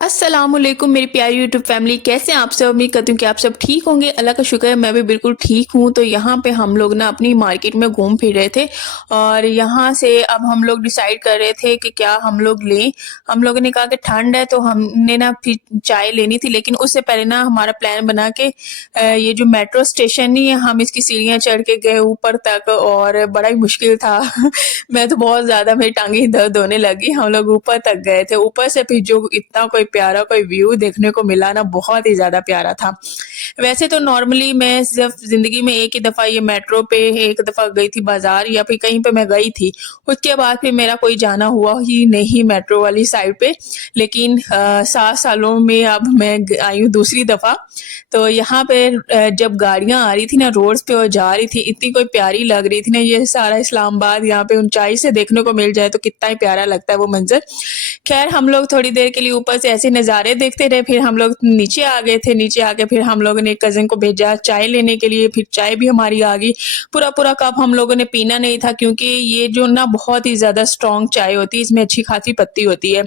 अस्सलामुअलैकुम मेरी प्यारी यूट्यूब फैमिली, कैसे हैं आप सब। उम्मीद करती हूँ कि आप सब ठीक होंगे। अल्लाह का शुक्र है मैं भी बिल्कुल ठीक हूँ। तो यहाँ पे हम लोग ना अपनी मार्केट में घूम फिर रहे थे और यहाँ से अब हम लोग डिसाइड कर रहे थे कि क्या हम लोग लें। हम लोगों ने कहा कि ठंड है तो हमने ना फिर चाय लेनी थी, लेकिन उससे पहले ना हमारा प्लान बना के ये जो मेट्रो स्टेशन नहीं है, हम इसकी सीढ़ियाँ चढ़ के गए ऊपर तक और बड़ा ही मुश्किल था। मैं तो बहुत ज़्यादा मेरी टाँगें दर्द होने लगी। हम लोग ऊपर तक गए थे। ऊपर से फिर जो इतना कोई प्यारा कोई व्यू देखने को मिला ना, बहुत ही ज़्यादा प्यारा था। वैसे तो नॉर्मली मैं सिर्फ ज़िंदगी में एक ही दफ़ा ये मेट्रो पे एक दफ़ा गई थी बाज़ार, या फिर कहीं पे मैं गई थी। उसके बाद फिर मेरा कोई जाना हुआ ही नहीं मेट्रो वाली साइड पे। लेकिन 7 सालों में अब मैं आई हूँ दूसरी दफ़ा। तो यहाँ पे जब गाड़ियाँ आ रही थी ना रोड्स पे और जा रही थी, इतनी कोई प्यारी लग रही थी ना। ये सारा इस्लामाबाद यहाँ पे ऊंचाई से देखने को मिल जाए तो कितना ही प्यारा लगता है वो मंजर। खैर हम लोग थोड़ी देर के लिए ऊपर से ऐसे नज़ारे देखते रहे, फिर हम लोग नीचे आ गए थे। नीचे आके फिर हम लोगों ने एक कज़न को भेजा चाय लेने के लिए, फिर चाय भी हमारी आ गई। पूरा-पूरा कप हम लोगों ने पीना नहीं था, क्योंकि ये जो ना बहुत ही ज़्यादा स्ट्रॉन्ग चाय होती है, इसमें अच्छी खासी पत्ती होती है।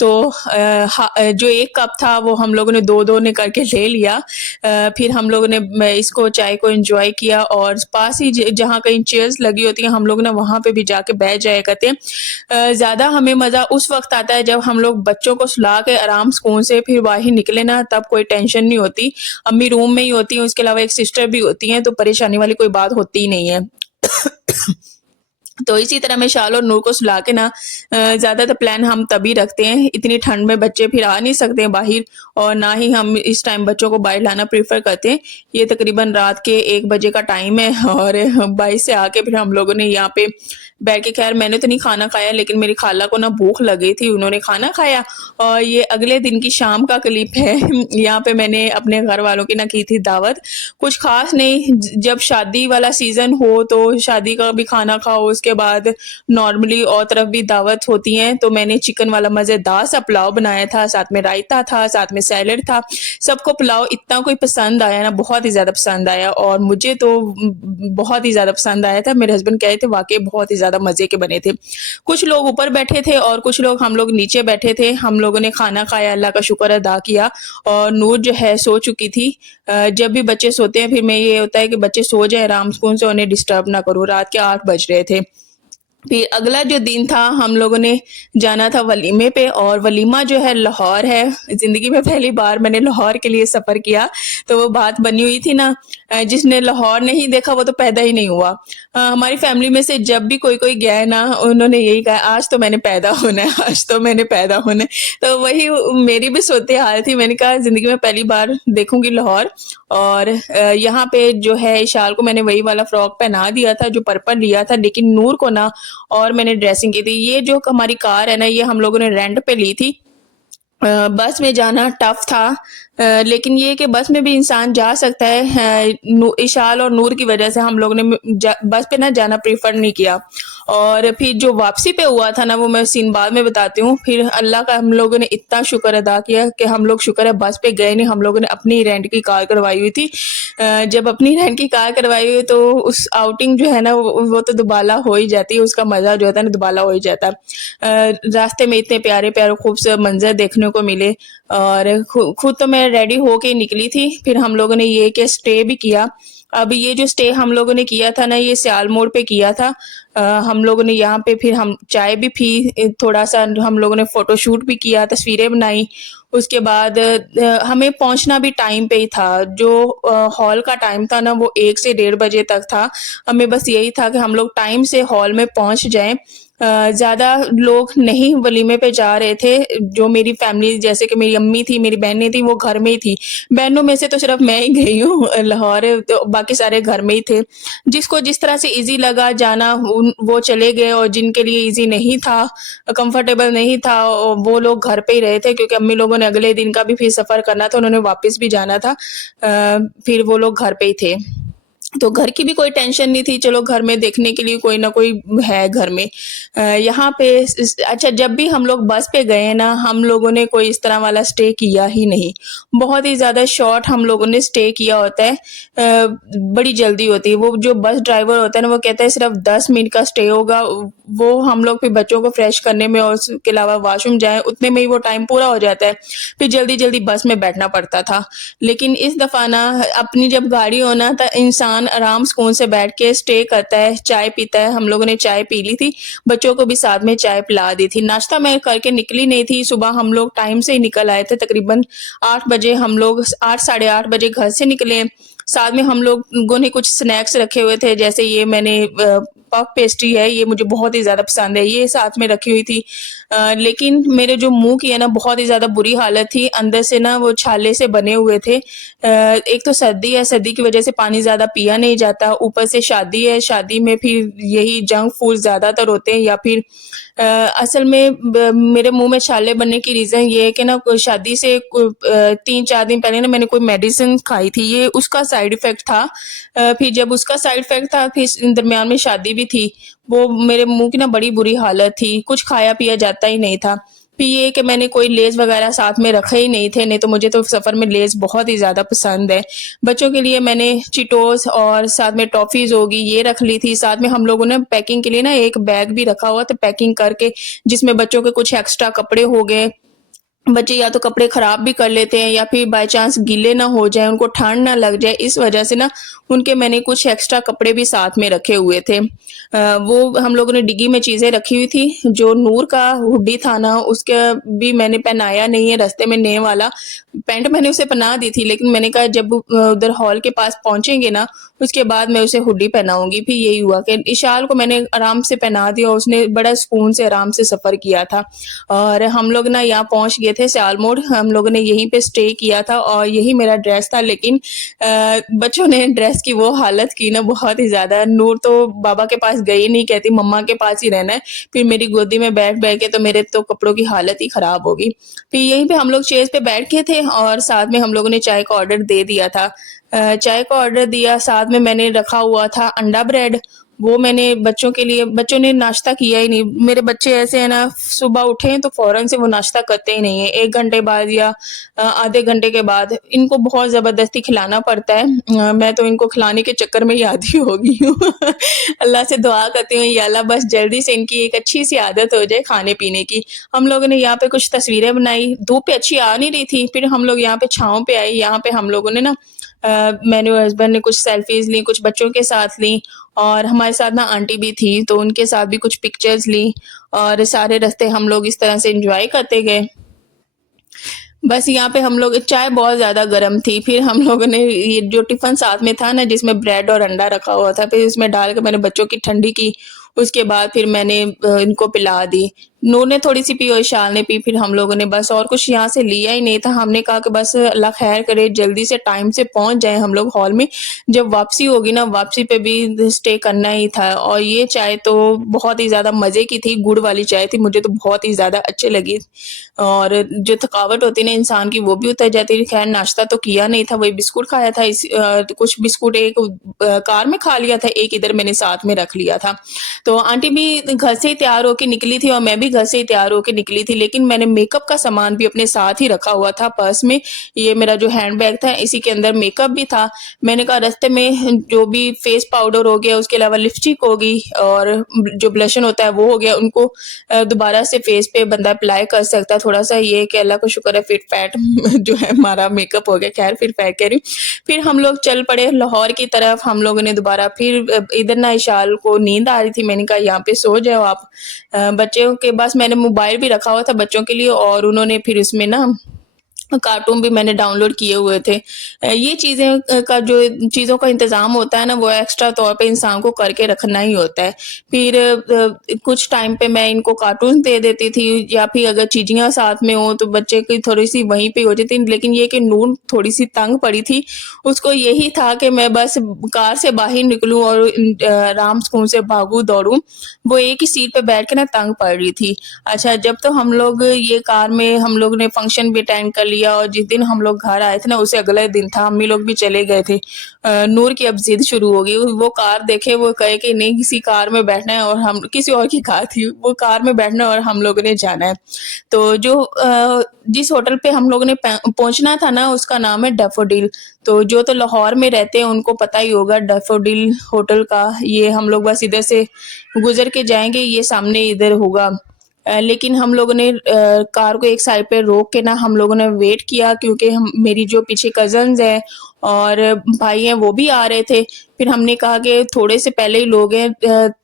तो जो 1 कप था वो हम लोगों ने 2-2 ने करके ले लिया। फिर हम लोगों ने इसको चाय को एंजॉय किया और पास ही जहाँ कहीं चेयर्स लगी होती हैं, हम लोग ना वहाँ पे भी जाके बैठ जाया करते हैं। ज़्यादा हमें मज़ा उस वक़्त आता है जब हम लोग बच्चों को सुला के आराम सुकून से फिर बाहर निकले ना, तब कोई टेंशन नहीं होती। अम्मी रूम में ही होती हैं, उसके अलावा एक सिस्टर भी होती हैं, तो परेशानी वाली कोई बात होती ही नहीं है। तो इसी तरह मैं शाल और नूर को सुला के ना ज़्यादातर प्लान हम तभी रखते हैं। इतनी ठंड में बच्चे फिर आ नहीं सकते हैं बाहर, और ना ही हम इस टाइम बच्चों को बाहर लाना प्रेफर करते हैं। ये तकरीबन रात के 1 बजे का टाइम है और बाहर से आके फिर हम लोगों ने यहाँ पे बैठ के, खैर मैंने तो नहीं खाना खाया, लेकिन मेरी खाला को ना भूख लगी थी, उन्होंने खाना खाया। और ये अगले दिन की शाम का क्लिप है। यहाँ पे मैंने अपने घर वालों की ना की थी दावत। कुछ खास नहीं, जब शादी वाला सीजन हो तो शादी का भी खाना खाओ, उसके बाद नॉर्मली और तरफ भी दावत होती हैं। तो मैंने चिकन वाला मज़ेदार सा पुलाव बनाया था, साथ में रायता था, साथ में सैलेड था। सबको पुलाव इतना कोई पसंद आया ना, बहुत ही ज़्यादा पसंद आया, और मुझे तो बहुत ही ज़्यादा पसंद आया था। मेरे हस्बैंड कह रहे थे वाक़ई बहुत ही ज़्यादा मज़े के बने थे। कुछ लोग ऊपर बैठे थे और कुछ लोग हम लोग नीचे बैठे थे। हम लोगों ने खाना खाया, अल्लाह का शुक्र अदा किया, और नूर जो है सो चुकी थी। जब भी बच्चे सोते हैं फिर मैं ये होता है कि बच्चे सो जाएँ आराम सुकून से, उन्हें डिस्टर्ब ना करूँ। रात के 8 बज रहे थे। फिर अगला जो दिन था, हम लोगों ने जाना था वलीमे पे, और वलीमा जो है लाहौर है। ज़िंदगी में पहली बार मैंने लाहौर के लिए सफ़र किया। तो वो बात बनी हुई थी ना, जिसने लाहौर नहीं देखा वो तो पैदा ही नहीं हुआ। हमारी फैमिली में से जब भी कोई गया है ना, उन्होंने यही कहा आज तो मैंने पैदा होना है, आज तो मैंने पैदा होना है। तो वही मेरी भी सूरत हाल थी। मैंने कहा ज़िंदगी में पहली बार देखूँगी लाहौर। और यहाँ पे जो है इशाल को मैंने वही वाला फ्रॉक पहना दिया था जो पर्पल लिया था, लेकिन नूर को ना और मैंने ड्रेसिंग की थी। ये जो हमारी कार है ना, ये हम लोगों ने रेंट पे ली थी। बस में जाना टफ था, लेकिन ये कि बस में भी इंसान जा सकता है। इशाल और नूर की वजह से हम लोगों ने बस पे ना जाना प्रीफर नहीं किया। और फिर जो वापसी पे हुआ था ना, वो मैं सीन बाद में बताती हूँ। फिर अल्लाह का हम लोगों ने इतना शुक्र अदा किया कि हम लोग शुक्र है बस पे गए नहीं, हम लोगों ने अपनी रेंट की कार करवाई हुई थी। जब अपनी रेंट की कार करवाई हुई तो उस आउटिंग जो है ना वो तो दुबाला हो ही जाती है, उसका मज़ा जो होता है ना दुबाला हो ही जाता है। रास्ते में इतने प्यारे प्यारे खूबसूरत मंजर देखने को मिले, और खुद तो मैं रेडी होके ही निकली थी। फिर हम लोगों ने ये कि स्टे भी किया। अब ये जो स्टे हम लोगों ने किया था ना, ये सियाल मोड़ पे किया था। हम लोगों ने यहाँ पे फिर हम चाय भी पी, थोड़ा-सा हम लोगों ने फ़ोटोशूट भी किया, तस्वीरें बनाई। उसके बाद हमें पहुँचना भी टाइम पे ही था। जो हॉल का टाइम था ना, वो 1 से 1:30 बजे तक था। हमें बस यही था कि हम लोग टाइम से हॉल में पहुँच जाएँ। ज़्यादा लोग नहीं वलीमे पे जा रहे थे। जो मेरी फैमिली, जैसे कि मेरी अम्मी थी, मेरी बहनें थी, वो घर में ही थी। बहनों में से तो सिर्फ मैं ही गई हूँ लाहौर, तो बाकी सारे घर में ही थे। जिसको जिस तरह से ईज़ी लगा जाना वो चले गए, और जिनके लिए ईज़ी नहीं था, कंफर्टेबल नहीं था, वो लोग घर पे ही रहे थे, क्योंकि अम्मी लोगों ने अगले दिन का भी फिर सफ़र करना था, उन्होंने वापस भी जाना था। फिर वो लोग घर पे ही थे। तो घर की भी कोई टेंशन नहीं थी, चलो घर में देखने के लिए कोई ना कोई है घर में। यहाँ पे अच्छा, जब भी हम लोग बस पे गए ना, हम लोगों ने कोई इस तरह वाला स्टे किया ही नहीं। बहुत ही ज़्यादा शॉर्ट हम लोगों ने स्टे किया होता है। बड़ी जल्दी होती है। वो जो बस ड्राइवर होता है ना, वो कहता है सिर्फ 10 मिनट का स्टे होगा। वो हम लोग फिर बच्चों को फ्रेश करने में और उसके अलावा वॉशरूम जाएँ, उतने में ही वो टाइम पूरा हो जाता है। फिर जल्दी-जल्दी बस में बैठना पड़ता था। लेकिन इस दफ़ा ना, अपनी जब गाड़ी हो ना, तो इंसान आराम सुकून से बैठ के स्टे करता है, चाय पीता है। हम लोगों ने चाय पी ली थी, बच्चों को भी साथ में चाय पिला दी थी। नाश्ता मैं करके निकली नहीं थी, सुबह हम लोग टाइम से ही निकल आए थे, तकरीबन 8 बजे हम लोग 8 साढ़े 8 बजे घर से निकले। साथ में हम लोगों ने कुछ स्नैक्स रखे हुए थे, जैसे ये मैंने पफ पेस्ट्री है, ये मुझे बहुत ही ज़्यादा पसंद है, ये साथ में रखी हुई थी। लेकिन मेरे जो मुँह की है ना, बहुत ही ज़्यादा बुरी हालत थी, अंदर से ना वो छाले से बने हुए थे। एक तो सर्दी है, सर्दी की वजह से पानी ज़्यादा पिया नहीं जाता, ऊपर से शादी है, शादी में फिर यही जंक फूड ज़्यादातर होते हैं, या फिर असल में मेरे मुंह में छाले बनने की रीज़न ये है कि ना, शादी से 3-4 दिन पहले ना मैंने कोई मेडिसिन खाई थी, ये उसका साइड इफ़ेक्ट था। फिर जब उसका साइड इफ़ेक्ट था, फिर इस दरमियान में शादी भी थी, वो मेरे मुँह की ना बड़ी बुरी हालत थी, कुछ खाया-पिया जाता ही नहीं था। फिर ये कि मैंने कोई लेज़ वगैरह साथ में रखे ही नहीं थे, नहीं तो मुझे तो सफ़र में लेज़ बहुत ही ज़्यादा पसंद है। बच्चों के लिए मैंने चीटोज़ और साथ में टॉफ़ीज़ होगी, ये रख ली थी। साथ में हम लोगों ने पैकिंग के लिए ना एक बैग भी रखा हुआ था, पैकिंग करके, जिसमें बच्चों के कुछ एक्स्ट्रा कपड़े हो गए। बच्चे या तो कपड़े खराब भी कर लेते हैं, या फिर बाय चांस गीले ना हो जाएँ, उनको ठंड ना लग जाए, इस वजह से ना उनके मैंने कुछ एक्स्ट्रा कपड़े भी साथ में रखे हुए थे। वो हम लोगों ने डिग्गी में चीज़ें रखी हुई थी। जो नूर का हुडी था ना, उसका भी मैंने पहनाया नहीं है, रास्ते में नए वाला पैंट मैंने उसे पहना दी थी, लेकिन मैंने कहा जब उधर हॉल के पास पहुँचेंगे ना, उसके बाद मैं उसे हुडी पहनाऊँगी। फिर यही हुआ कि इशाल को मैंने आराम से पहना दिया, उसने बड़ा सुकून से आराम से सफ़र किया था। और हम लोग ना यहाँ पहुँच गए थे सियाल मोड़, हम लोगों ने यहीं पे स्टे किया था और यही मेरा ड्रेस था। लेकिन बच्चों ने ड्रेस की वो हालत की ना, बहुत ही ज़्यादा। नूर तो बाबा के पास गई नहीं, कहती मम्मा के पास ही रहना है। फिर मेरी गोदी में बैठ-बैठ के तो मेरे तो कपड़ों की हालत ही ख़राब हो गई। फिर यहीं पे हम लोग चेयर्स पे बैठ गए थे और साथ में हम लोगों ने चाय का ऑर्डर दे दिया था। चाय का ऑर्डर दिया, साथ में मैंने रखा हुआ था अंडा ब्रेड, वो मैंने बच्चों के लिए, बच्चों ने नाश्ता किया ही नहीं। मेरे बच्चे ऐसे हैं ना, सुबह उठे तो फ़ौरन से वो नाश्ता करते ही नहीं है। 1 घंटे बाद या आधे घंटे के बाद इनको बहुत ज़बरदस्ती खिलाना पड़ता है। मैं तो इनको खिलाने के चक्कर में ही आदी हो गई हूँ। अल्लाह से दुआ करती हूँ, या अल्लाह बस जल्दी से इनकी एक अच्छी-सी आदत हो जाए खाने-पीने की। हम लोगों ने यहाँ पे कुछ तस्वीरें बनाई, धूप पे अच्छी आ नहीं रही थी, फिर हम लोग यहाँ पे छाँव पे आए, यहाँ पे हम लोगों ने ना मैंने और हस्बैंड ने कुछ सेल्फीज़ ली, कुछ बच्चों के साथ ली, और हमारे साथ ना आंटी भी थी, तो उनके साथ भी कुछ पिक्चर्स ली, और सारे रास्ते हम लोग इस तरह से एन्जॉय करते गए। बस यहाँ पे हम लोग, चाय बहुत ज़्यादा गर्म थी, फिर हम लोगों ने ये जो टिफ़िन साथ में था ना, जिसमें ब्रेड और अंडा रखा हुआ था, फिर उसमें डाल के मैंने बच्चों की ठंडी की, उसके बाद फिर मैंने इनको पिला दी। नूर ने थोड़ी-सी पी और इशाल ने पी, फिर हम लोगों ने बस और कुछ यहाँ से लिया ही नहीं था। हमने कहा कि बस अल्लाह खैर करे, जल्दी से टाइम से पहुँच जाएँ हम लोग हॉल में। जब वापसी होगी ना, वापसी पे भी स्टे करना ही था, और ये चाय तो बहुत ही ज़्यादा मज़े की थी, गुड़ वाली चाय थी, मुझे तो बहुत ही ज़्यादा अच्छी लगी। और जो थकावट होती है ना इंसान की, वो भी उतर जाती है। खैर नाश्ता तो किया नहीं था, वही बिस्कुट खाया था। कुछ बिस्कुट एक कार में खा लिया था, एक इधर मैंने साथ में रख लिया था। तो आंटी भी घर से ही तैयार होके निकली थी और मैं भी घर से ही तैयार होके निकली थी, लेकिन मैंने मेकअप का सामान भी अपने साथ ही रखा हुआ था पर्स में। ये मेरा जो हैंडबैग था, इसी के अंदर मेकअप भी था। मैंने कहा रास्ते में जो भी फेस पाउडर हो गया, उसके अलावा लिपस्टिक होगी और जो ब्लशन होता है वो हो गया, उनको दोबारा से फेस पे बंदा अप्लाई कर सकता है। थोड़ा-सा ये है कि अल्लाह का शुक्र है फिट फैट जो है हमारा मेकअप हो गया। खैर फिर फैट कह रही हूँ। फिर हम लोग चल पड़े लाहौर की तरफ। हम लोगों ने दोबारा फिर इधर ना इशाल को नींद आ रही थी, मैंने कहा यहाँ पे सो जाओ आप। बच्चों के पास मैंने मोबाइल भी रखा हुआ था बच्चों के लिए, और उन्होंने फिर उसमें ना कार्टून भी मैंने डाउनलोड किए हुए थे। ये चीज़ें का जो चीज़ों का इंतज़ाम होता है ना, वो एक्स्ट्रा तौर पे इंसान को करके रखना ही होता है। फिर कुछ टाइम पे मैं इनको कार्टून दे देती थी, या फिर अगर चीज़ियाँ साथ में हों तो बच्चे की थोड़ी-सी वहीं पे हो जाती। लेकिन ये कि नूर थोड़ी-सी तंग पड़ी थी, उसको यही था कि मैं बस कार से बाहर निकलूँ और आराम सुकून से भागूँ, दौड़ूँ। वो एक ही सीट पे बैठ के ना तंग पड़ रही थी। अच्छा, जब तो हम लोग ये कार में हम लोग ने फंक्शन भी अटेंड कर लिया, लिया और जिस दिन हम लोग घर आए थे ना उससे अगले दिन था, अम्मी लोग भी चले गए थे। नूर की अब ज़िद शुरू हो गई, वो कार देखे वो कहे कि नहीं किसी कार में बैठना है और हम किसी और की कार थी, वो कार में बैठना है और हम लोगों ने जाना है। तो जो जिस होटल पे हम लोगों ने पहुँचना था ना उसका नाम है डैफोडिल। तो जो तो लाहौर में रहते हैं उनको पता ही होगा डैफोडिल होटल का। ये हम लोग बस इधर से गुज़र के जाएँगे, ये सामने इधर होगा। लेकिन हम लोगों ने कार को एक साइड पे रोक के ना हम लोगों ने वेट किया क्योंकि हम मेरी जो पीछे कज़न्स हैं और भाई हैं वो भी आ रहे थे। फिर हमने कहा कि थोड़े से पहले ही लोग हैं,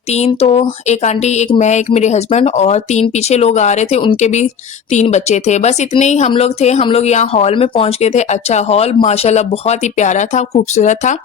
3 तो एक आंटी, एक मैं, एक मेरे हस्बैंड और 3 पीछे लोग आ रहे थे, उनके भी 3 बच्चे थे। बस इतने ही हम लोग थे, हम लोग यहाँ हॉल में पहुँच गए थे। अच्छा हॉल माशाल्लाह बहुत ही प्यारा था, खूबसूरत था।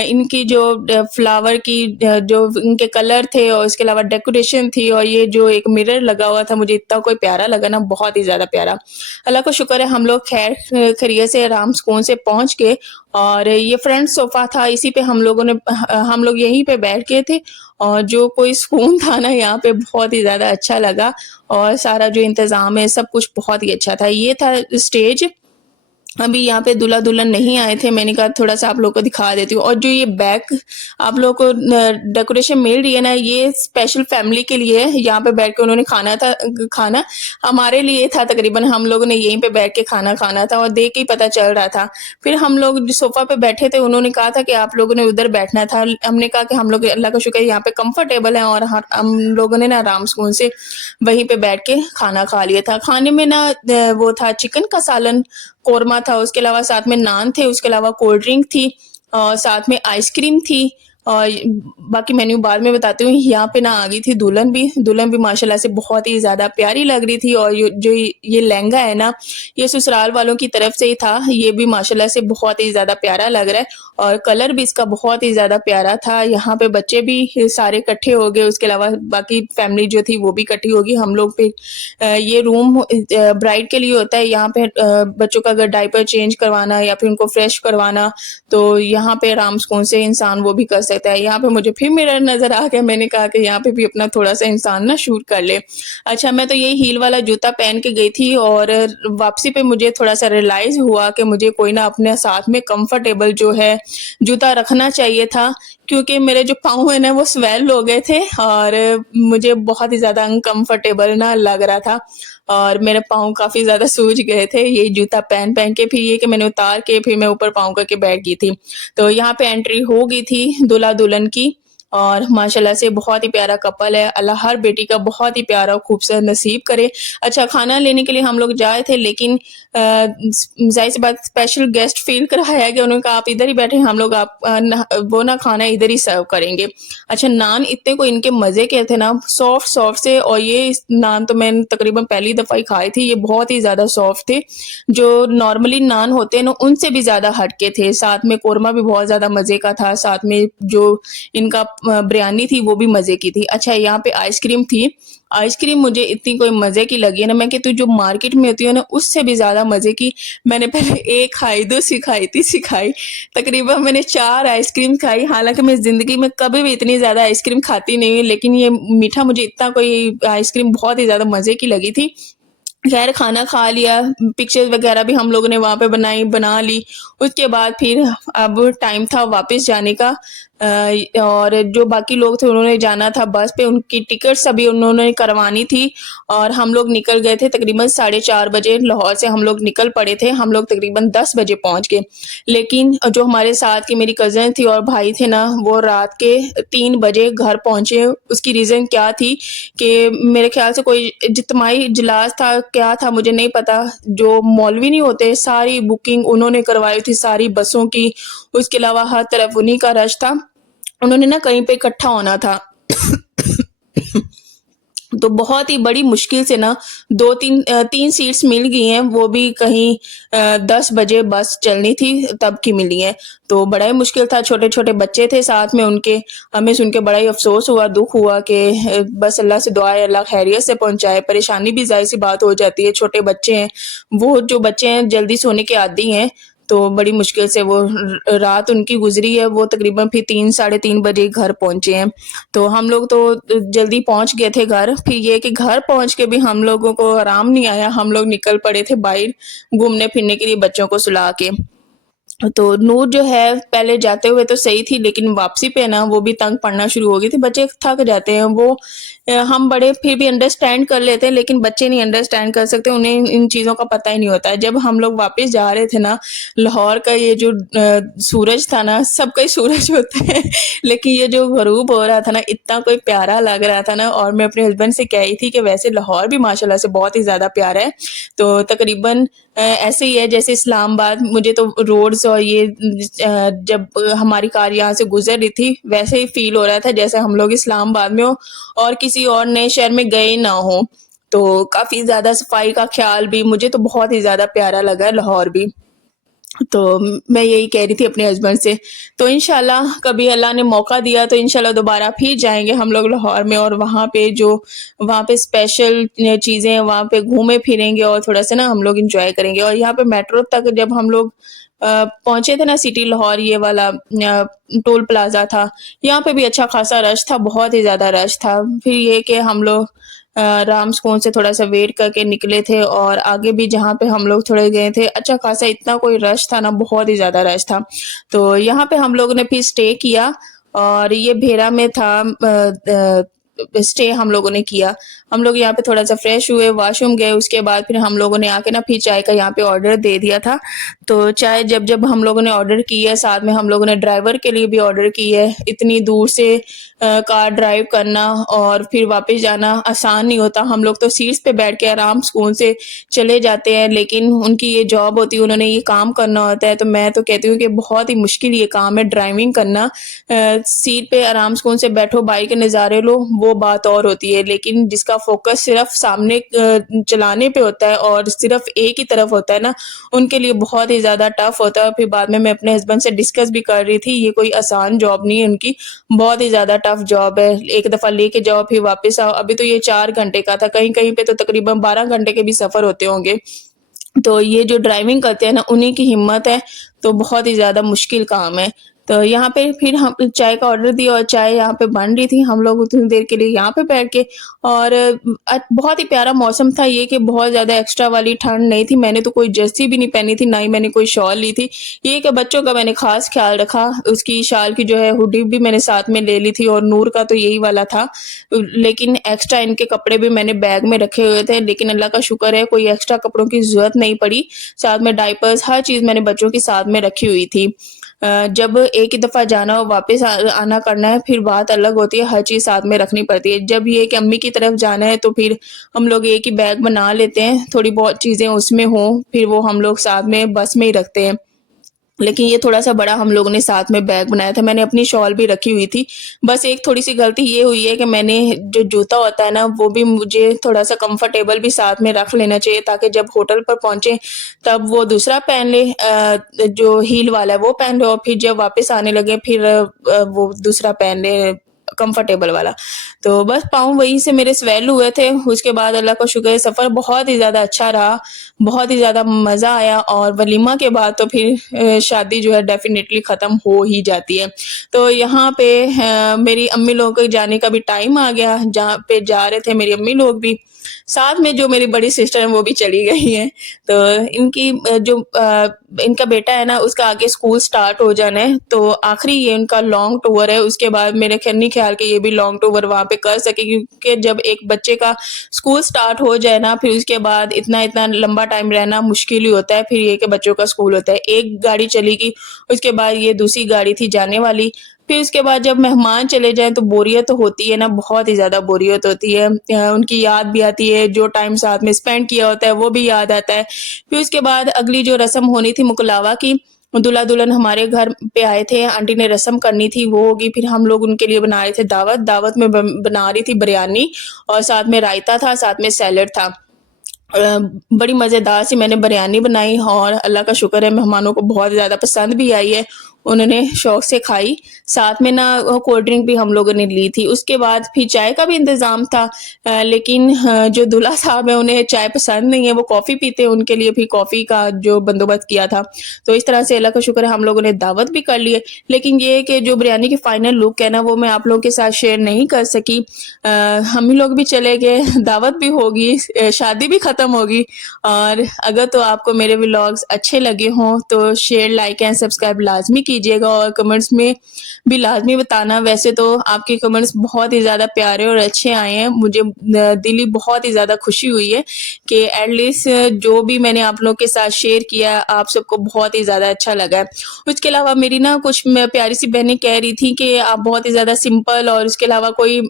इनकी जो फ्लावर की जो इनके कलर थे और इसके अलावा डेकोरेशन थी और ये जो एक मिरर लगा हुआ था मुझे इतना कोई प्यारा लगा ना, बहुत ही ज़्यादा प्यारा। अल्लाह का शुक्र है हम लोग खैर खैरियत से आराम सुकून से पहुँच गए और ये फ्रंट सोफ़ा था, इसी पे हम लोगों ने हम लोग यहीं पे बैठ गए थे और जो कोई सुकून था ना यहाँ पे बहुत ही ज़्यादा अच्छा लगा और सारा जो इंतज़ाम है सब कुछ बहुत ही अच्छा था। ये था स्टेज। अभी यहाँ पे दूल्हा-दुल्हन नहीं आए थे, मैंने कहा थोड़ा-सा आप लोगों को दिखा देती हूँ और जो ये बैक आप लोगों को डेकोरेशन मिल रही है ना, ये स्पेशल फैमिली के लिए है। यहाँ पे बैठ के उन्होंने खाना हमारे लिए था, तकरीबन हम लोगों ने यहीं पे बैठ के खाना खाना था और देख के ही पता चल रहा था। फिर हम लोग जो सोफ़ा पे बैठे थे, उन्होंने कहा था कि आप लोगों ने उधर बैठना था। हमने कहा कि हम लोग अल्लाह का शुक्र है यहाँ पे कंफर्टेबल हैं और हम लोगों ने ना आराम सुकून से वहीं पे बैठ के खाना खा लिया था। खाने में ना वो था चिकन का सालन, कोरमा था, उसके अलावा साथ में नान थे, उसके अलावा कोल्ड ड्रिंक थी और साथ में आइसक्रीम थी और बाकी मेन्यू बाद में बताती हूँ। यहाँ पे ना आ गई थी दुल्हन भी माशाल्लाह से बहुत ही ज़्यादा प्यारी लग रही थी और ये लहंगा है ना, ये ससुराल वालों की तरफ से ही था। ये भी माशाल्लाह से बहुत ही ज़्यादा प्यारा लग रहा है और कलर भी इसका बहुत ही ज़्यादा प्यारा था। यहाँ पे बच्चे भी सारे इकट्ठे हो गए, उसके अलावा बाकी फैमिली जो थी वो भी इकट्ठी होगी। हम लोग पे ये रूम ब्राइड के लिए होता है। यहाँ पे बच्चों का अगर डायपर चेंज करवाना या फिर उनको फ्रेश करवाना तो यहाँ पे आराम सुकून से इंसान वो भी कर सकता है। यहाँ पे मुझे फिर मिरर नज़र आ गया, मैंने कहा कि यहाँ पे भी अपना थोड़ा-सा इंसान ना शूट कर ले। अच्छा मैं तो ये हील वाला जूता पहन के गई थी और वापसी पे मुझे थोड़ा-सा रियलाइज़ हुआ कि मुझे कोई ना अपने साथ में कंफर्टेबल जो है जूता रखना चाहिए था क्योंकि मेरे जो पाँव है ना वो स्वेल हो गए थे और मुझे बहुत ही ज़्यादा अनकंफर्टेबल ना लग रहा था और मेरे पाँव काफ़ी ज़्यादा सूज गए थे ये जूता पहन के। फिर ये कि मैंने उतार के फिर मैं ऊपर पाँव करके बैठ गई थी। तो यहाँ पे एंट्री हो गई थी दूल्हा-दुल्हन की और माशाल्लाह से बहुत ही प्यारा कपल है। अल्लाह हर बेटी का बहुत ही प्यारा और खूबसूरत नसीब करे। अच्छा खाना लेने के लिए हम लोग जाए थे लेकिन ज़ाहिर-सी बात स्पेशल गेस्ट फ़ील कराया गया। उन्होंने कहा आप इधर ही बैठे, हम लोग वो ना खाना इधर ही सर्व करेंगे। अच्छा नान इतने को इनके मज़े के थे ना, सॉफ्ट से और ये नान तो मैंने तकरीबन पहली दफ़ा ही खाए थे, ये बहुत ही ज़्यादा सॉफ्ट थे। जो नॉर्मली नान होते हैं ना उनसे भी ज़्यादा हट के थे। साथ में कोरमा भी बहुत ज़्यादा मज़े का था, साथ में जो इनका बिरयानी थी वो भी मज़े की थी। अच्छा यहाँ पे आइसक्रीम थी, आइसक्रीम मुझे इतनी कोई मज़े की लगी है ना, मैं कहती हूँ जो मार्केट में होती है ना उससे भी ज़्यादा मज़े की। मैंने पहले 1 खाई, दूसरी खाई, तीसरी खाई, तकरीबन मैंने 4 आइसक्रीम खाई। हालाँकि मैं ज़िंदगी में कभी भी इतनी ज़्यादा आइसक्रीम खाती नहीं हूँ, लेकिन ये मीठा मुझे इतना कोई आइसक्रीम बहुत ही ज़्यादा मज़े की लगी थी। खैर खाना खा लिया, पिक्चर्स वगैरह भी हम लोगों ने वहाँ पे बना ली। उसके बाद फिर अब टाइम था वापस जाने का और जो बाकी लोग थे उन्होंने जाना था बस पे, उनकी टिकट्स अभी उन्होंने करवानी थी और हम लोग निकल गए थे तकरीबन 4:30 बजे लाहौर से हम लोग निकल पड़े थे। हम लोग तकरीबन 10 बजे पहुँच गए। लेकिन जो हमारे साथ की मेरी कज़न थी और भाई थे ना, वो रात के 3 बजे घर पहुँचे। उसकी रीज़न क्या थी कि मेरे ख़्याल से कोई इज्तिमाई इजलास था, क्या था मुझे नहीं पता। जो मौलवी नहीं होते, सारी बुकिंग उन्होंने करवाई थी, सारी बसों की, उसके अलावा हर तरफ उन्हीं का रश था। उन्होंने ना कहीं पे इकट्ठा होना था। तो बहुत ही बड़ी मुश्किल से ना 3 सीट्स मिल गई हैं, वो भी कहीं 10 बजे बस चलनी थी तब की मिली हैं। तो बड़ा ही मुश्किल था, छोटे-छोटे बच्चे थे साथ में उनके, हमें सुन के बड़ा ही अफ़सोस हुआ, दुःख हुआ कि बस अल्लाह से दुआ है अल्लाह खैरियत से पहुँचाए। परेशानी भी ज़ाहिर-सी बात हो जाती है, छोटे बच्चे हैं, वो जो बच्चे हैं जल्दी सोने के आदी हैं, तो बड़ी मुश्किल से वो रात उनकी गुज़री है, वो तकरीबन फिर 3 साढ़े 3 बजे घर पहुँचे हैं। तो हम लोग तो जल्दी पहुँच गए थे घर, फिर ये कि घर पहुँच के भी हम लोगों को आराम नहीं आया, हम लोग निकल पड़े थे बाहर घूमने-फिरने के लिए बच्चों को सुला के। तो नूर जो है पहले जाते हुए तो सही थी, लेकिन वापसी पे ना वो भी तंग पड़ना शुरू हो गई थी। बच्चे थक जाते हैं, वो हम बड़े फिर भी अंडरस्टैंड कर लेते हैं, लेकिन बच्चे नहीं अंडरस्टैंड कर सकते, उन्हें इन चीज़ों का पता ही नहीं होता है। जब हम लोग वापस जा रहे थे ना, लाहौर का ये जो सूरज था ना, सबका ही सूरज होता है लेकिन ये जो ग़ुरूब हो रहा था ना, इतना कोई प्यारा लग रहा था ना, और मैं अपने हस्बैंड से कह रही थी कि वैसे लाहौर भी माशाल्लाह से बहुत ही ज़्यादा प्यारा है। तो तकरीबन ऐसे ही है जैसे इस्लामाबाद, मुझे तो रोड्स और ये जब हमारी कार यहाँ से गुज़र रही थी, वैसे ही फ़ील हो रहा था जैसे हम लोग इस्लामाबाद में हों और किसी और नए शहर में गए ना हों। तो काफ़ी ज़्यादा सफाई का ख़्याल भी, मुझे तो बहुत ही ज़्यादा प्यारा लगा लाहौर भी। तो मैं यही कह रही थी अपने हस्बैंड से। तो इंशाल्लाह कभी अल्लाह ने मौका दिया तो इंशाल्लाह दोबारा फिर जाएँगे हम लोग लाहौर में, और वहाँ पे स्पेशल चीज़ें हैं, वहाँ पे घूमे-फिरेंगे और थोड़ा-सा ना हम लोग एन्जॉय करेंगे। और यहाँ पे मेट्रो तक जब हम लोग पहुँचे थे ना, सिटी लाहौर ये वाला टोल प्लाज़ा था, यहाँ पे भी अच्छा खासा रश था, बहुत ही ज़्यादा रश था। फिर ये कि हम लोग राम स्कूल से थोड़ा-सा वेट करके निकले थे, और आगे भी जहाँ पे हम लोग थोड़े गए थे, अच्छा खासा इतना कोई रश था ना, बहुत ही ज़्यादा रश था। तो यहाँ पे हम लोगों ने फिर स्टे किया, और ये भेरा में था स्टे हम लोगों ने किया। हम लोग यहाँ पे थोड़ा-सा फ्रेश हुए, वॉशरूम गए, उसके बाद फिर हम लोगों ने आके ना फिर चाय का यहाँ पे ऑर्डर दे दिया था। तो चाय जब हम लोगों ने ऑर्डर की है, साथ में हम लोगों ने ड्राइवर के लिए भी ऑर्डर की है। इतनी दूर से कार ड्राइव करना और फिर वापस जाना आसान नहीं होता। हम लोग तो सीट्स पे बैठ के आराम सुकून से चले जाते हैं, लेकिन उनकी ये जॉब होती है, उन्होंने ये काम करना होता है। तो मैं तो कहती हूँ कि बहुत ही मुश्किल ये काम है ड्राइविंग करना। सीट पे आराम सुकून से बैठो, बाइक के नज़ारे लो, वो बात और होती है, लेकिन जिसका फ़ोकस सिर्फ़ सामने चलाने पे होता है और सिर्फ़ एक ही तरफ होता है ना, उनके लिए बहुत ही ज़्यादा टफ़ होता है। फिर बाद में मैं अपने हस्बैंड से डिस्कस भी कर रही थी, ये कोई आसान जॉब नहीं है उनकी, बहुत ही ज़्यादा टफ़ जॉब है। एक दफ़ा लेके जाओ फिर वापस आओ, अभी तो ये 4 घंटे का था, कहीं-कहीं पे तो तकरीबन 12 घंटे के भी सफ़र होते होंगे। तो ये जो ड्राइविंग करते हैं ना, उन्हीं की हिम्मत है, तो बहुत ही ज़्यादा मुश्किल काम है। तो यहाँ पे फिर हम चाय का ऑर्डर दिया, और चाय यहाँ पे बन रही थी, हम लोग उतनी देर के लिए यहाँ पे बैठ के, और बहुत ही प्यारा मौसम था, ये कि बहुत ज़्यादा एक्स्ट्रा वाली ठंड नहीं थी। मैंने तो कोई जर्सी भी नहीं पहनी थी, ना ही मैंने कोई शॉल ली थी। ये कि बच्चों का मैंने ख़ास ख़्याल रखा, उसकी शाल की जो है हुडी भी मैंने साथ में ले ली थी, और नूर का तो यही वाला था। लेकिन एक्स्ट्रा इनके कपड़े भी मैंने बैग में रखे हुए थे, लेकिन अल्लाह का शुक्र है कोई एक्स्ट्रा कपड़ों की ज़रूरत नहीं पड़ी। साथ में डायपर्स, हर चीज़ मैंने बच्चों की साथ में रखी हुई थी। जब एक ही दफ़ा जाना और वापस आना करना है, फिर बात अलग होती है, हर चीज़ साथ में रखनी पड़ती है। जब ये कि अम्मी की तरफ जाना है, तो फिर हम लोग एक ही बैग बना लेते हैं, थोड़ी बहुत चीज़ें उसमें हों, फिर वो हम लोग साथ में बस में ही रखते हैं। लेकिन ये थोड़ा-सा बड़ा हम लोगों ने साथ में बैग बनाया था, मैंने अपनी शॉल भी रखी हुई थी। बस एक थोड़ी-सी गलती ये हुई है कि मैंने जो जूता होता है ना, वो भी मुझे थोड़ा-सा कंफर्टेबल भी साथ में रख लेना चाहिए, ताकि जब होटल पर पहुँचे तब वो दूसरा पहन ले, जो हील वाला है वो पहन ले, और फिर जब वापस आने लगे फिर वो दूसरा पहन ले, कंफर्टेबल वाला। तो बस पाँव वहीं से मेरे स्वेल हुए थे, उसके बाद अल्लाह का शुक्र है सफ़र बहुत ही ज़्यादा अच्छा रहा, बहुत ही ज़्यादा मज़ा आया, और वलीमा के बाद तो फिर शादी जो है डेफ़िनेटली ख़त्म हो ही जाती है। तो यहाँ पे मेरी अम्मी लोगों के जाने का भी टाइम आ गया, जहाँ पे जा रहे थे मेरी अम्मी लोग भी। साथ में जो मेरी बड़ी सिस्टर हैं वो भी चली गई हैं। तो इनकी इनका बेटा है ना, उसका आगे स्कूल स्टार्ट हो जाना है, तो आखिरी ये उनका लॉन्ग टूर है। उसके बाद मेरे नहीं ख़्याल कि ये भी लॉन्ग टूर वहाँ पे कर सके, क्योंकि जब एक बच्चे का स्कूल स्टार्ट हो जाए ना, फिर उसके बाद इतना-इतना लंबा टाइम रहना मुश्किल ही होता है। फिर ये कि बच्चों का स्कूल होता है, एक गाड़ी चलेगी, उसके बाद ये दूसरी गाड़ी थी जाने वाली। फिर उसके बाद जब मेहमान चले जाएँ तो बोरियत तो होती है ना, बहुत ही ज़्यादा बोरियत होती है। उनकी याद भी आती है, जो टाइम साथ में स्पेंड किया होता है वो भी याद आता है। फिर उसके बाद अगली जो रस्म होनी थी मुकलावा की, दूल्हा-दुल्हन हमारे घर पे आए थे, आंटी ने रस्म करनी थी, वो होगी। फिर हम लोग उनके लिए बना रहे थे दावत, दावत में बना रही थी बिरयानी, और साथ में रायता था, साथ में सैलेड था। बड़ी मज़ेदार सी मैंने बिरयानी बनाई, और अल्लाह का शुक्र है मेहमानों को बहुत ज़्यादा पसंद भी आई है। उन्होंने शौक से खाई। साथ में ना कोल्ड ड्रिंक भी हम लोगों ने ली थी। उसके बाद फिर चाय का भी इंतज़ाम था, लेकिन जो दूल्हा साहब हैं उन्हें चाय पसंद नहीं है, वो कॉफ़ी पीते हैं, उनके लिए फिर कॉफ़ी का जो बंदोबस्त किया था। तो इस तरह से अल्लाह का शुक्र है हम लोगों ने दावत भी कर ली है। लेकिन ये है कि जो बिरयानी की फाइनल लुक है ना वो मैं आप लोगों के साथ शेयर नहीं कर सकी। हम ही लोग भी चले गए, दावत भी होगी, शादी भी ख़त्म होगी। और अगर तो आपको मेरे व्लॉग्स अच्छे लगे हों तो शेयर, लाइक एंड सब्सक्राइब लाज़मी कीजिएगा और कमेंट्स में भी लाज़मी बताना। वैसे तो आपके कमेंट्स बहुत ही ज़्यादा प्यारे और अच्छे आए हैं। मुझे दिली बहुत ही ज़्यादा खुशी हुई है कि एटलीस्ट जो भी मैंने आप लोगों के साथ शेयर किया आप सबको बहुत ही ज़्यादा अच्छा लगा है। उसके अलावा मेरी ना कुछ प्यारी सी बहनें कह रही थी कि आप बहुत ही ज़्यादा सिंपल और उसके अलावा कोई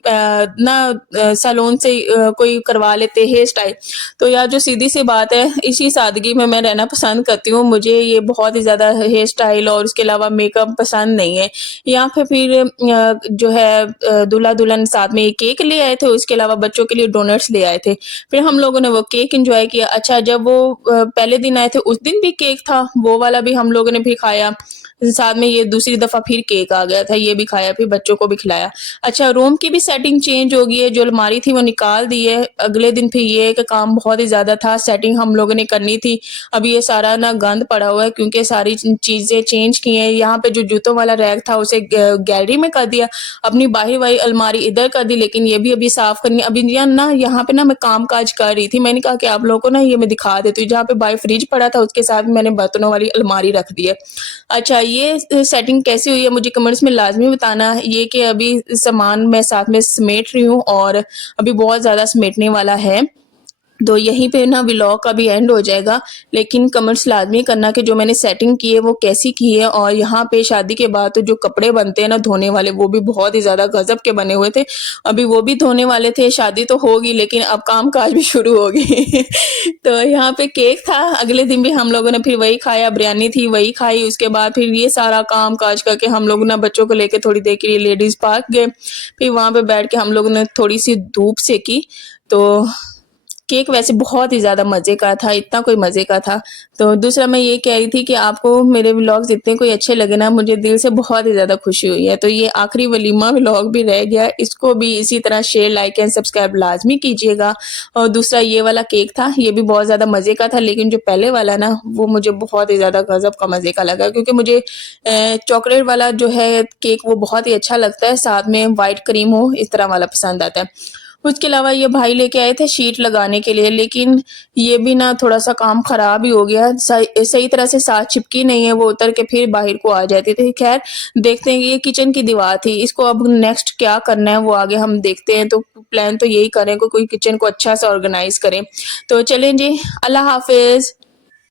सैलून से कोई करवा लेते हेयर स्टाइल। तो यार जो सीधी सी बात है, इसी सादगी में मैं रहना पसंद करती हूँ। मुझे ये बहुत ही ज़्यादा हेयर स्टाइल और उसके अलावा मेकअप पसंद नहीं है। यहाँ पे फिर जो है दूल्हा-दुल्हन साथ में एक केक ले आए थे, उसके अलावा बच्चों के लिए डोनट्स ले आए थे। फिर हम लोगों ने वो केक एन्जॉय किया। अच्छा, जब वो पहले दिन आए थे उस दिन भी केक था, वो वाला भी हम लोगों ने फिर खाया। साथ में ये दूसरी दफ़ा फिर केक आ गया था, ये भी खाया, फिर बच्चों को भी खिलाया। अच्छा, रूम की भी सेटिंग चेंज हो गई है, जो अलमारी थी वो निकाल दी है। अगले दिन फिर ये है कि काम बहुत ही ज़्यादा था, सेटिंग हम लोगों ने करनी थी। अभी ये सारा ना गंद पड़ा हुआ है क्योंकि सारी चीज़ें चेंज की हैं। यहाँ पे जो जूतों वाला रैक था उसे गैलरी में कर दिया, अपनी बाहर वाली अलमारी इधर कर दी, लेकिन ये भी अभी साफ़ करनी है। अभी यहाँ पे ना मैं काम-काज कर रही थी, मैंने कहा कि आप लोगों को ना ये मैं दिखा देती हूँ। जहाँ पे बाहर फ्रिज पड़ा था उसके साथ मैंने बर्तनों वाली अलमारी रख दी है। अच्छा, ये सेटिंग कैसी हुई है मुझे कमेंट्स में लाज़मी बताना। ये कि अभी सामान मैं साथ में समेट रही हूँ और अभी बहुत ज़्यादा समेटने वाला है। तो यहीं पे ना व्लॉग का भी एंड हो जाएगा, लेकिन कमेंट्स लाज़मी करना कि जो मैंने सेटिंग की है वो कैसी की है। और यहाँ पे शादी के बाद तो जो कपड़े बनते हैं ना धोने वाले, वो भी बहुत ही ज़्यादा गज़ब के बने हुए थे। अभी वो भी धोने वाले थे, शादी तो होगी लेकिन अब काम-काज भी शुरू होगी। तो यहाँ पे केक था, अगले दिन भी हम लोगों ने फिर वही खाया, बिरयानी थी वही खाई। उसके बाद फिर ये सारा काम-काज करके हम लोग ना बच्चों को लेके थोड़ी देर के लिए लेडीज़ पार्क गए। फिर वहाँ पे बैठ के हम लोगों ने थोड़ी-सी धूप सेकी। तो केक वैसे बहुत ही ज़्यादा मज़े का था, इतना कोई मज़े का था। तो दूसरा मैं ये कह रही थी कि आपको मेरे व्लॉग्स इतने कोई अच्छे लगे ना, मुझे दिल से बहुत ही ज़्यादा खुशी हुई है। तो ये आखिरी वलीमा व्लॉग भी रह गया, इसको भी इसी तरह शेयर, लाइक एंड सब्सक्राइब लाज़मी कीजिएगा। और दूसरा ये वाला केक था, ये भी बहुत ज़्यादा मज़े का था, लेकिन जो पहले वाला ना, वो मुझे बहुत ही ज़्यादा गज़ब का मज़े का लगा क्योंकि मुझे चॉकलेट वाला जो है केक वो बहुत ही अच्छा लगता है, साथ में व्हाइट क्रीम हो, इस तरह वाला पसंद आता है। उसके अलावा ये भाई लेके आए थे शीट लगाने के लिए, लेकिन ये भी ना थोड़ा-सा काम ख़राब ही हो गया। सही तरह से साथ चिपकी नहीं है, वो उतर के फिर बाहर को आ जाती थी। ख़ैर, देखते हैं कि ये किचन की दीवार थी, इसको अब नेक्स्ट क्या करना है वो आगे हम देखते हैं। तो प्लान तो यही करें कि कोई किचन को अच्छा-सा ऑर्गनाइज़ करें। तो चलें जी, अल्लाह हाफ़िज़।